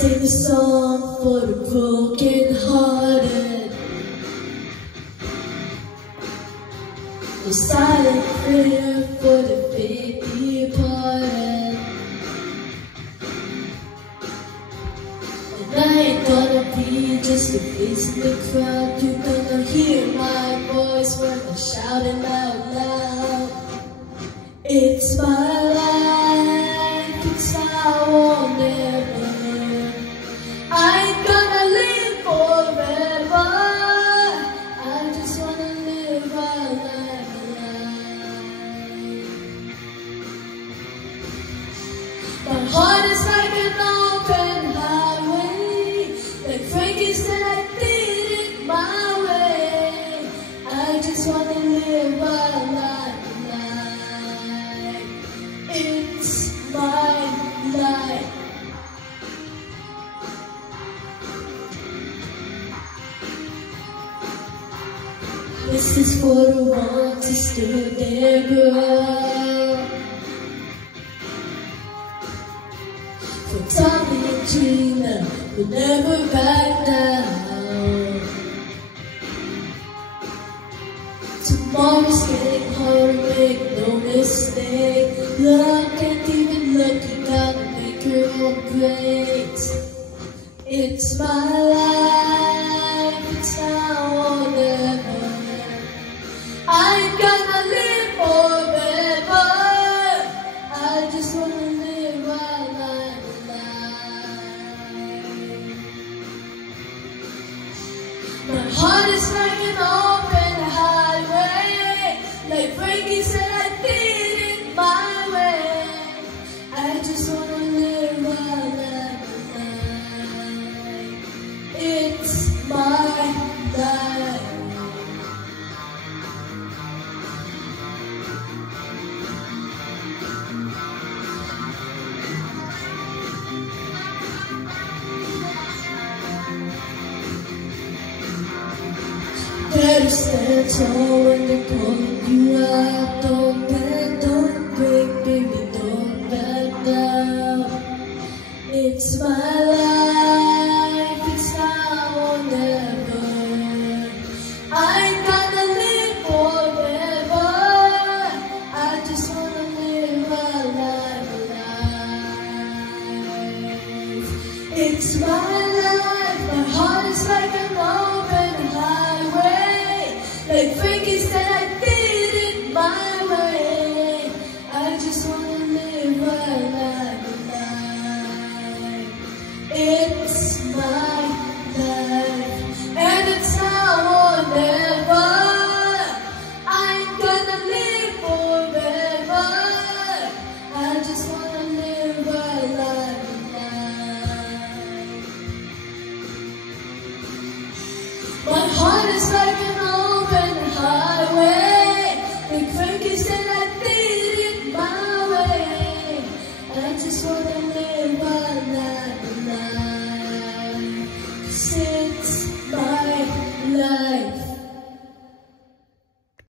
sing a song for the broken hearted, a silent prayer for the faith departed. And I ain't gonna be just a face in the crowd. You're gonna hear my voice when I'm shouting out loud. It's my life, it's how I'll never. I ain't gonna live forever. I just wanna live my life. My heart is like an open highway. Like Frankie said, I did it my way. I just wanna live my life. It's my life. This is for the ones who stood their ground. For Tommy and Gina, who never back down. Tomorrow's getting hard, make no mistake. Love can't even look, you gotta make your own great. It's my life, it's how I'll never. I ain't gonna live forever. I just wanna live my life. My heart is like an open highway. Like Frankie said, I did it my way. I just wanna live my life. It's my life. Better stand tall when they're calling you out. Don't bend, don't break, baby, don't back down. It's my life.